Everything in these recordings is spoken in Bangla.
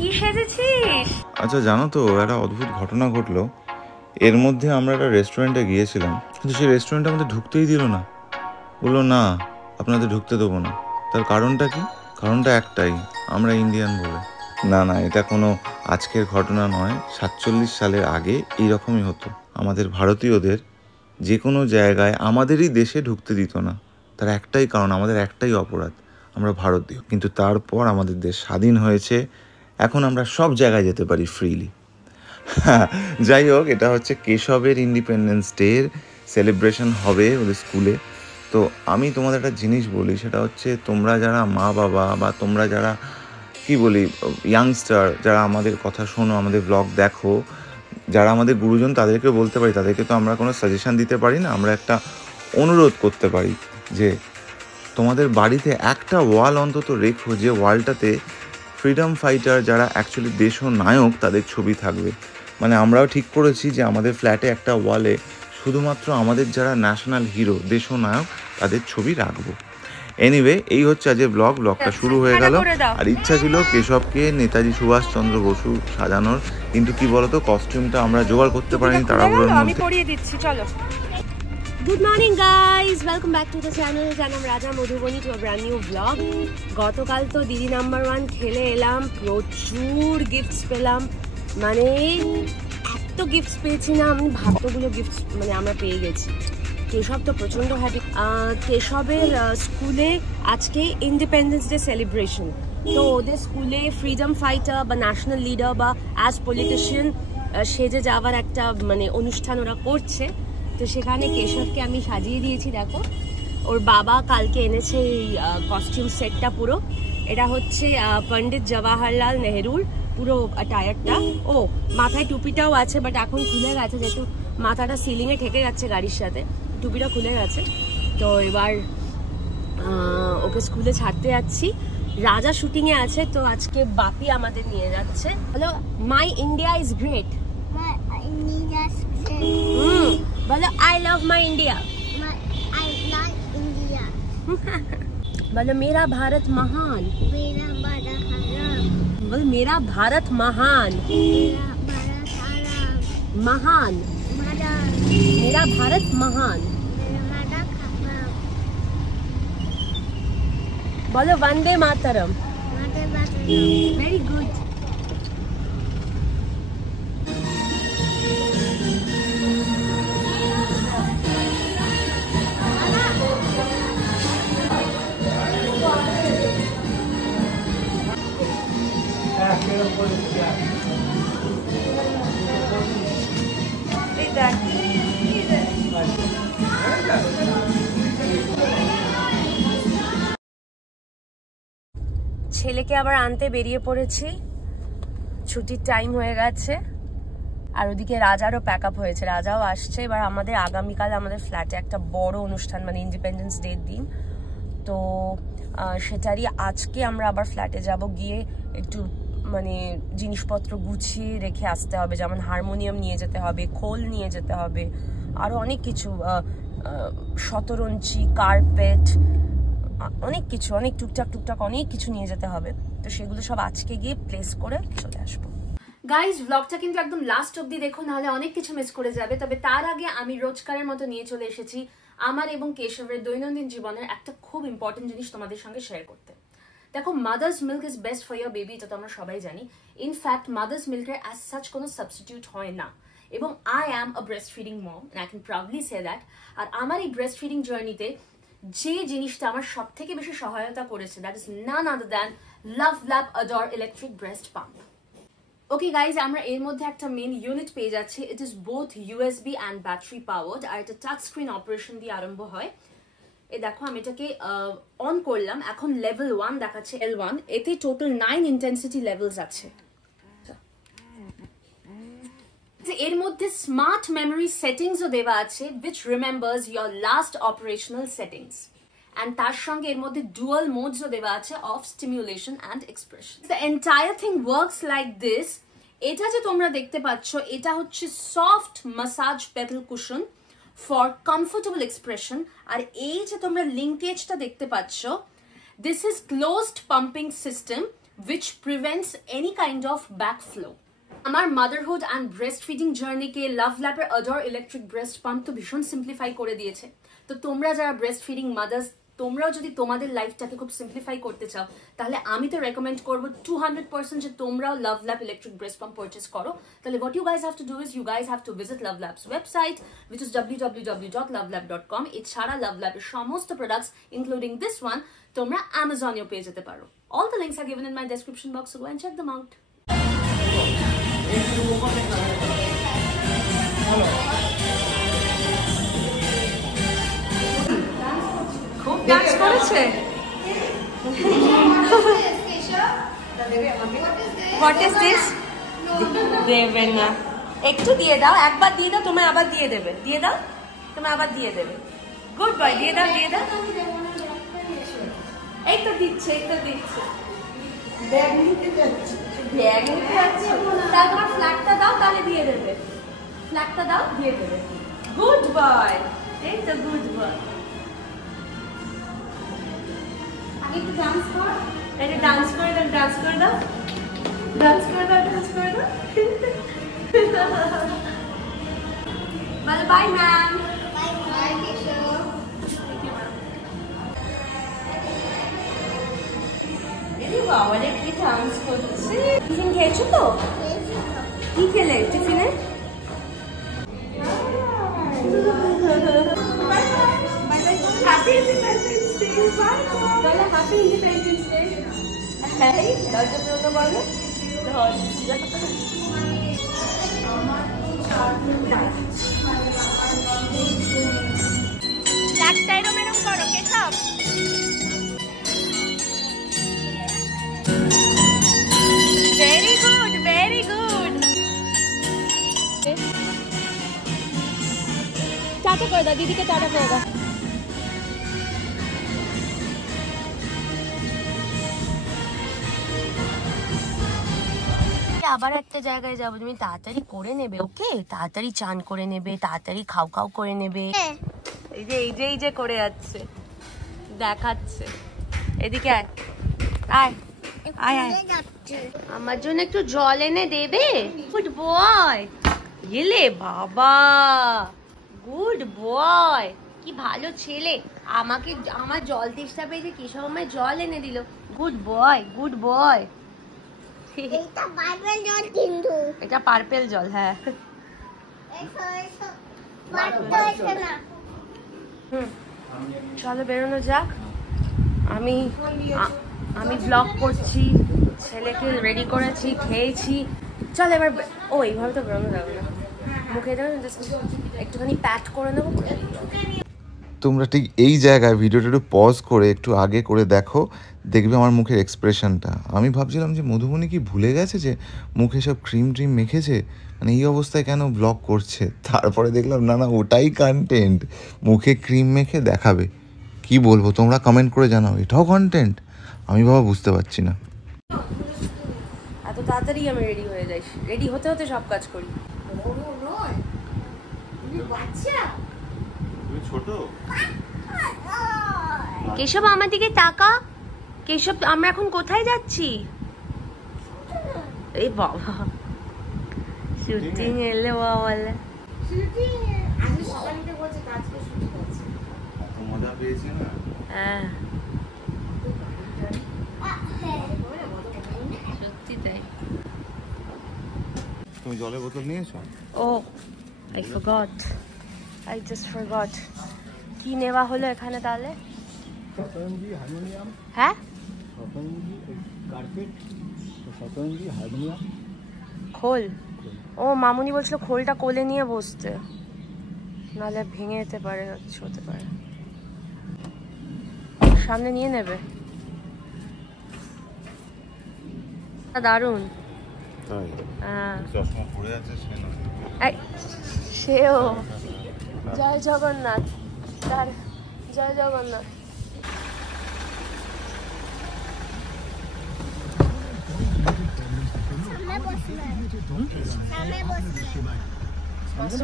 কি সেজেছিস? আচ্ছা জানো তো একটা অদ্ভুত ঘটনা ঘটলো। এর মধ্যে আমরা একটা রেস্টুরেন্টে গিয়েছিলাম, কিন্তু সেই রেস্টুরেন্টে আমাদের ঢুকতেই দিল না। বললো না, আপনাদের ঢুকতে দেবো না। তার কারণটা কি? কারণটা একটাই, আমরা ইন্ডিয়ান বলে। না না, এটা কোনো আজকের ঘটনা নয়। 47 সালের আগে এইরকমই হতো। আমাদের ভারতীয়দের যে কোনো জায়গায় আমাদেরই দেশে ঢুকতে দিত না। তার একটাই কারণ, আমাদের একটাই অপরাধ, আমরা ভারতীয়। কিন্তু তারপর আমাদের দেশ স্বাধীন হয়েছে, এখন আমরা সব জায়গায় যেতে পারি ফ্রিলি। যাই হোক, এটা হচ্ছে কেশবের ইন্ডিপেন্ডেন্স ডের সেলিব্রেশন হবে ওদের স্কুলে। তো আমি তোমাদের একটা জিনিস বলি, সেটা হচ্ছে তোমরা যারা মা বাবা বা তোমরা যারা কি বলি ইয়াংস্টার, যারা আমাদের কথা শোনো, আমাদের ব্লগ দেখো, যারা আমাদের গুরুজন, তাদেরকে বলতে পারি, তাদেরকে তো আমরা কোনো সাজেশন দিতে পারি না, আমরা একটা অনুরোধ করতে পারি যে তোমাদের বাড়িতে একটা ওয়াল অন্তত রেখো, যে ওয়ালটাতে ফ্রিডম ফাইটার যারা অ্যাকচুয়ালি দেশনায়ক তাদের ছবি থাকবে। মানে আমরাও ঠিক করেছি যে আমাদের ফ্ল্যাটে একটা ওয়ালে শুধুমাত্র আমাদের যারা ন্যাশনাল হিরো, দেশনায়ক, তাদের ছবি রাখবো। এনিওয়ে, এই হচ্ছে আজকের ব্লগটা শুরু হয়ে গেল। আর ইচ্ছা ছিল কেশবকে নেতাজি সুভাষচন্দ্র বসু সাজানোর, কিন্তু কি বলতো, কস্টিউমটা আমরা জোগাড় করতে পারিনি তাড়াহুড়োর মধ্যে। আমি পরিয়ে দিচ্ছি, চলো। Good morning guys, welcome back to the channel. I'm Raja Madhubani to a brand new vlog. গতকাল তো দিদি নাম্বার 1 খেলে এলাম, প্রচুর গিফটস পেলাম, মানে এত গিফটস পেয়েছি না, আমি ভাবতগুলো গিফটস মানে আমরা পেয়ে গেছি। কেশব তো প্রচন্ড হ্যাপি। কেশবের স্কুলে আজকে ইন্ডিপেন্ডেন্স ডে সেলিব্রেশন, তো ওদের স্কুলে ফ্রিডম ফাইটার বা ন্যাশনাল লিডার বা অ্যাজ পলিটিশিয়ান সেজে যাওয়ার একটা মানে অনুষ্ঠান ওরা করছে। তো সেখানে কেশবকে আমি সাজিয়ে দিয়েছি। দেখো, ওর বাবা কালকে এনেছে এই কস্টিউম সেটটা পুরো। এটা হচ্ছে পণ্ডিত জওয়াহরলাল নেহরুর পুরো টায়ারটা। ও মাথায় টুপিটাও আছে, বাট এখন খুলে গেছে, যেহেতু মাথাটা সিলিংয়ে ঠেকে যাচ্ছে গাড়ির সাথে, টুপিটা খুলে গেছে। তো এবার ওকে স্কুলে ছাড়তে যাচ্ছি। রাজা শুটিংয়ে আছে, তো আজকে বাপি আমাদের নিয়ে যাচ্ছে। Hello, my India is great. বলো আই লাভ মাই ইন্ডিয়া। बोलो मेरा भारत महान। बोलो मेरा भारत महान। महान मेरा भारत महान। बोलो वंदे मातरम। Very good. ছেলেকে আবার আনতে বেরিয়ে পড়েছি, ছুটির টাইম হয়ে গেছে। আর ওদিকে রাজারও প্যাক আপ হয়েছে, রাজাও আসছে। এবার আমাদের আগামীকাল আমাদের ফ্ল্যাটে একটা বড় অনুষ্ঠান, মানে ইন্ডিপেন্ডেন্স ডের দিন। তো সেটারই আজকে আমরা আবার ফ্ল্যাটে যাব, গিয়ে একটু মানে জিনিসপত্র গুছিয়ে রেখে আসতে হবে, যেমন হারমোনিয়াম নিয়ে যেতে হবে, খোল নিয়ে যেতে হবে, আরও অনেক কিছু, শতরঞ্চি, কার্পেট, অনেক কিছু, অনেক টুকটাক অনেক কিছু নিয়ে যেতে হবে। তো সেগুলো সব আজকে গিয়ে প্লেস করে চলে আসবো। গাইজ, ব্লগটা কিন্তু একদম লাস্ট অব্দি দেখো, নাহলে অনেক কিছু মিস করে যাবে। তবে তার আগে আমি রোজকারের মতো নিয়ে চলে এসেছি আমার এবং কেশবের দৈনন্দিন জীবনের একটা খুব ইম্পর্টেন্ট জিনিস তোমাদের সঙ্গে শেয়ার করতে। দেখো, mother's milk is best for your baby, এটা তো আমরা সবাই জানি। ইনফ্যাক্ট মাদার্স মিল্কের অ্যাজ সাচ কোনো সাবস্টিটিউট হয় না, এবং I am a breast feeding mom, I can proudly say that. আর আমার এই ব্রেস্ট ফিডিং জার্নিতে যে জিনিসটা আমার সব থেকে বেশি সহায়তা করেছে, that is none other than LuvLap Adore electric breast pump. Okay guys, আমরা এর মধ্যে একটা মেন ইউনিট পেয়ে যাচ্ছি। It is both USB and battery powered, আর এটা টাচ স্ক্রিন অপারেশন দিয়ে আরম্ভ হয়। এ দেখো, আমি এটাকে অন করলাম, এখন লেভেল 1 দেখাচ্ছে, L1। এতে টোটাল 9 ইন্টেন্সিটি লেভেলস আছে। এর মধ্যে স্মার্ট মেমোরি সেটিংসও দেওয়া আছে, which remembers your last operational settings, and তার সঙ্গে এর মধ্যে ডুয়াল মোডসও দেওয়া আছে, of stimulation and expression. The entire thing works like this. এটা যে তোমরা দেখতে পাচ্ছ, এটা হচ্ছে soft massage petal cushion for comfortable expression. আর এই যে তোমরা লিঙ্কেজটা দেখতে পাচ্ছ, this is closed pumping system which prevents any kind of backflow. আমার মাদারহুড অ্যান্ড ব্রেস্ট ফিডিং জার্নিকে লাভ ল্যাপের অডর ইলেকট্রিক ব্রেস্ট পাম্প তো ভীষণ সিম্পলিফাই করে দিয়েছে। তো তোমরা যারা ব্রেস্ট ফিডিং মাদার্স, তোমরাও যদি তোমাদের লাইফটাকে খুব সিম্পলিফাই করতে চাও, তাহলে আমি তো রেকমেন্ড করবো 200% যে তোমরাও লাভ ল্যাপ ইলেকট্রিক ব্রেস্ট পাম্প পারচেস করো। তাহলে what you guys have to do is you guys have to visit Love Lab's website, which is www.lovelab.com. এছাড়া লাভ ল্যাপের সমস্ত প্রোডাক্টস ইনক্লুডিং দিস ওয়ান তোমরা অ্যামাজনেও পেয়ে যেতে পারো। All the links are given in my description box, so go and check them out. খুব ডান্স করেছে। What is this? দেবে না, একটু দিয়ে দাও, একবার দিয়ে দাও, তোমায় আবার দিয়ে দেবে, দিয়ে দাও, তোমায় আবার দিয়ে দেবে। গুড বয়, দিয়ে দাও, দিয়ে দাও। এই তো দিচ্ছে, এই তো দিচ্ছে। ব্যাগ নিতে যাচ্ছে, ব্যাগ নিতে যাচ্ছে। তাহলে তোমার ফ্ল্যাগটা দাও, তাহলে দিয়ে দেবে। ফ্ল্যাগটা দাও, দিয়ে দেবে। গুড বয়, এই তো গুড বয়। একটু ডান্স কর, এটা ডান্স করে দাও, ডান্স করে দাও, ডান্স করে দাও, ডান্স করে দাও। Well, bye, ma'am. Bye, bye, Keshav. Thank you, ma'am. বাবা রে, কি ডান্স করছে। টিফিন খেয়েছো তো? কি খেলে টিফিনে? Happy independence day. বলে হ্যাপি ইন্ডিপেন্ডেন্স ডে। এই দরজা বন্ধ করো, দরজা। ফ্ল্যাগটা এরকম এরকম করো Keshav. Very good, very good. Tata করে দাও দিদিকে, টাটা করে দাও। আবার একটা জায়গায় যাবো, তুমি তাড়াতাড়ি করে নেবে, ওকে? তাড়াতাড়ি চান করে নেবে, তাড়াতাড়ি খাও খাও করে নেবে। এই যে এই যে এই যে করে যাচ্ছে, দেখাচ্ছে। এদিকে আয়, আয় আয় আয়। আমার জন্য একটু জল এনে দেবে? Good boy. গেলে বাবা, গুড বয়, কি ভালো ছেলে। আমাকে আমার জল তেষ্টা পেয়েছে, কেশব আমায় জল এনে দিল। Good boy, good boy. এটা পার্পল জল, কিন্তু এটা পার্পল জল। হ্যাঁ, চলো বেরোনো যাক। আমি ব্লগ করছি, ছেলেকে রেডি করেছি, খেয়েছি। চল এবার। ও এইভাবে তো বেরোনো যাবে না, মুখে একটুখানি প্যাট করে নেবো। তোমরা ঠিক এই জায়গায় ভিডিওটা একটু পজ করে একটু আগে করে দেখো, দেখবে আমার মুখের এক্সপ্রেশনটা। আমি ভাবছিলাম যে মধুবনী কি ভুলে গেছে যে মুখে সব ক্রিম ট্রিম মেখেছে, মানে এই অবস্থায় কেন ব্লগ করছে। তারপরে দেখলাম না না, ওটাই কন্টেন্ট, মুখে ক্রিম মেখে দেখাবে। কি বলবো, তোমরা কমেন্ট করে জানাও, এটাও কন্টেন্ট? আমি বাবা বুঝতে পারছি না। এত তাড়াতাড়ি আমি রেডি হয়ে যাই, রেডি হতে হতে সব কাজ করি। কেশব আমার দিকে তাকা। কেশব, আমরা এখন কোথায় যাচ্ছি? এই বাবা, শুটিং এলে বাবা। হ্যাঁ সত্যি তাই। তুমি জলের বোতল নিয়েছো? ও I forgot. I just forgot. কি নেওয়া হলো এখানে তাহলে? শতরঞ্জি হারমোনিয়াম। হ্যাঁ, শতরঞ্জি কার্পেট, শতরঞ্জি হারমোনিয়াম, খোল। ও মামুনি বলছিল খোলটা কোলে নিয়ে বসতে, নাহলে ভেঙে যেতে পারে, কিছু হতে পারে। সামনে নিয়ে নেবে। দারুণ। হ্যাঁ, সেও। জয় জগন্নাথ, জয় জগন্নাথ।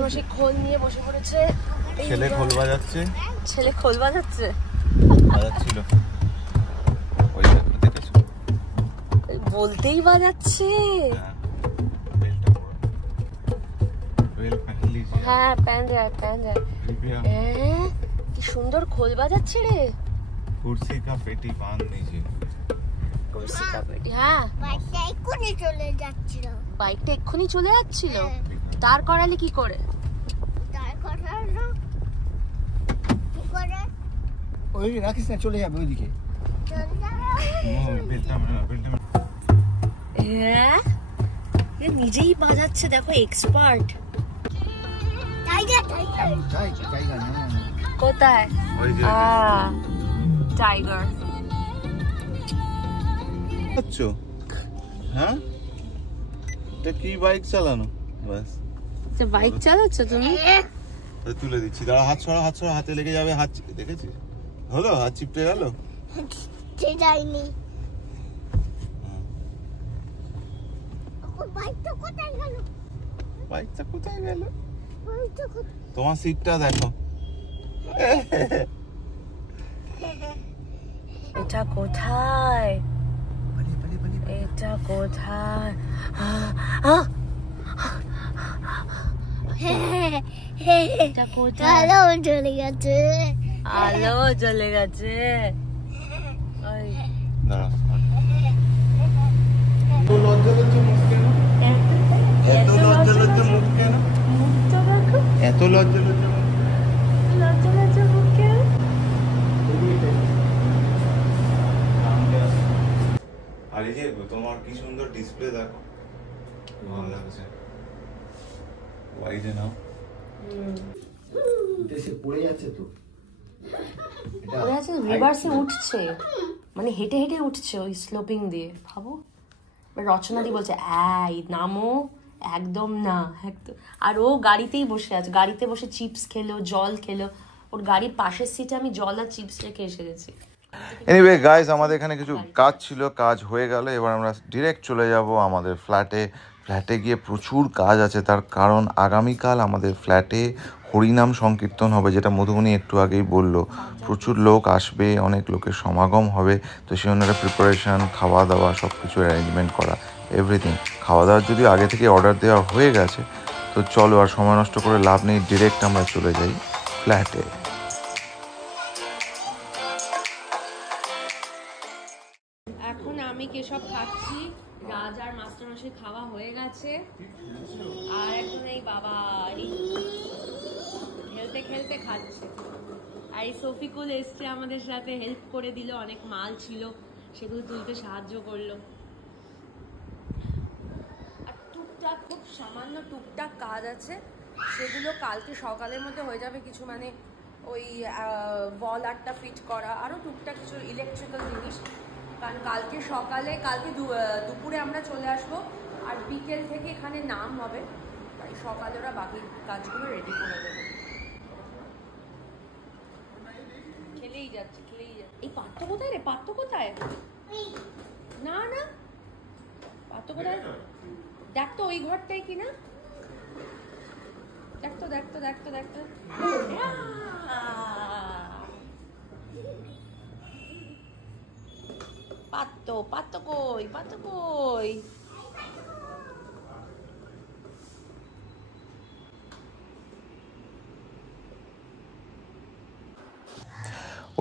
মাসি খোল নিয়ে বসে পড়েছে। ছেলে খোল বাজাচ্ছে, ছেলে খোল বাজাচ্ছে, বাজাচ্ছিল। বলতেই বাজাচ্ছে। হ্যাঁ প্যান্ডা কি সুন্দর খোল বাজাচ্ছে রে। कुर्सी का पेटी बांध दीजिए। कुर्सी का पेटी। হ্যাঁ বাইকটা এক্ষুনি চলে যাচ্ছিল। দাঁড় করালে কি করে? ওই রাখিস না, চলে যাবে ওইদিকে। হ্যাঁ নিজেই বাজাচ্ছে, দেখো এক্সপার্ট। কোথায়? টাইগার। আচ্ছা হ্যাঁ, এটা কি বাইক চালানো? বাস বাইক চালাচ্ছ তুমি? তুলে দিচ্ছি, দাঁড়া। হাত ছড়া, হাতে লেগে যাবে। হাত দেখেছিস? হলো, হাত চিপটে গেল। বাইকটা কোথায় গেল? তোমার সিটটা দেখো। এটা কোথায়? এটা কোথায়? এটা কোথায়? আলো জ্বলে গেছে। দাঁড়া। এত লজ্জা লজ্জা মুখ কেন? আর এই যে তোমার কি সুন্দর ডিসপ্লে দেখো, ভালো লাগছে। ওয়াইজে নাও। পড়ে যাচ্ছে তো, রিভার্সে উঠছে, মানে হেঁটে হেঁটে উঠছে ওই স্লোপিং দিয়ে। ভাবো রচনাদি বলছে এই নামো, একদম না একদম। আর ও গাড়িতেই বসে আছে, গাড়িতে বসে চিপস খেলো, জল খেলো। ওর গাড়ির পাশের সিটে আমি জল আর চিপস রেখে এসে গেছি। এনিওয়ে গাইস, আমাদের এখানে কিছু কাজ ছিল, কাজ হয়ে গেল। এবার আমরা ডিরেক্ট চলে যাব আমাদের ফ্ল্যাটে গিয়ে প্রচুর কাজ আছে। তার কারণ আগামীকাল আমাদের ফ্ল্যাটে হরিনাম সংকীর্তন হবে, যেটা মধুবনী একটু আগেই বললো। প্রচুর লোক আসবে, অনেক লোকের সমাগম হবে। তো সেই জন্য প্রিপারেশান, খাওয়া দাওয়া সব কিছু অ্যারেঞ্জমেন্ট করা, এভরিথিং। খাওয়া দাওয়ার যদি আগে থেকে অর্ডার দেওয়া হয়ে গেছে, তো চলো আর সময় নষ্ট করে লাভ নেই, ডিরেক্ট আমরা চলে যাই ফ্ল্যাটে। এখন আমি কেসব খাচ্ছি, রাজার মাস্টারমশাই খাওয়া হয়ে গেছে। আর এখন এই বাবা খেলতে খেলতে খাচ্ছে। আর এই সফিকুল এসছে আমাদের সাথে, হেল্প করে দিল। অনেক মাল ছিল, সেগুলো তুলতে সাহায্য করলো। আর টুকটাক, খুব সামান্য টুকটাক কাজ আছে, সেগুলো কালকে সকালের মধ্যে হয়ে যাবে। কিছু মানে ওই ওয়াল আর্টটা ফিট করা, আরও টুকটাক কিছু ইলেকট্রিক্যাল জিনিস। কারণ কালকে দুপুরে আমরা চলে আসবো, আর বিকেল থেকে এখানে নাম হবে, তাই সকালে ওরা বাকি কাজগুলো রেডি করে দেবে। খেলেই যাচ্ছে। এই পাত্র কোথায় রে? পাত্র কোথায়? না পাত্র কোথায়? দেখ তো ওই ঘরটাই কিনা, দেখতো। পাত্র কই?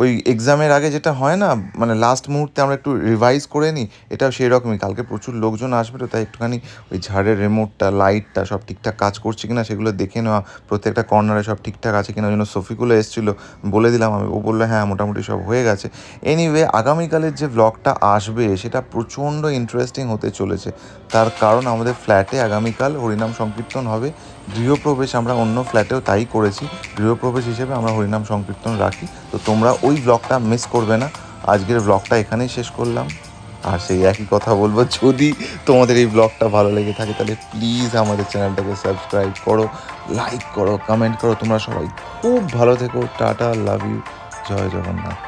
ওই এক্সামের আগে যেটা হয় না, মানে লাস্ট মুহূর্তে আমরা একটু রিভাইজ করে নিই, এটাও সেই রকমই। কালকে প্রচুর লোকজন আসবে, তো তাই একটুখানি ওই ঝাড়ের রিমোটটা, লাইটটা সব ঠিকঠাক কাজ করছে কিনা সেগুলো দেখে নেওয়া, প্রত্যেকটা কর্নারে সব ঠিকঠাক আছে কিনা। ওই জন্য সফিকুলো এসেছিলো, বলে দিলাম আমি, ও বললো হ্যাঁ মোটামুটি সব হয়ে গেছে। এনিওয়ে আগামীকালের যে ব্লগটা আসবে সেটা প্রচণ্ড ইন্টারেস্টিং হতে চলেছে। তার কারণ আমাদের ফ্ল্যাটে আগামীকাল হরিনাম সংকীর্তন হবে। গৃহপ্রবেশ আমরা অন্য ফ্ল্যাটেও তাই করেছি, গৃহপ্রবেশ হিসেবে আমরা হরিনাম সংকীর্তন রাখি। তো তোমরা ওই ব্লগটা মিস করবে না। আজকের ব্লগটা এখানেই শেষ করলাম। আর সেই একই কথা বলবো, যদি তোমাদের এই ব্লগটা ভালো লেগে থাকে তাহলে প্লিজ আমাদের চ্যানেলটাকে সাবস্ক্রাইব করো, লাইক করো, কমেন্ট করো। তোমরা সবাই খুব ভালো থেকো। টাটা, লাভ ইউ, জয় জগন্নাথ।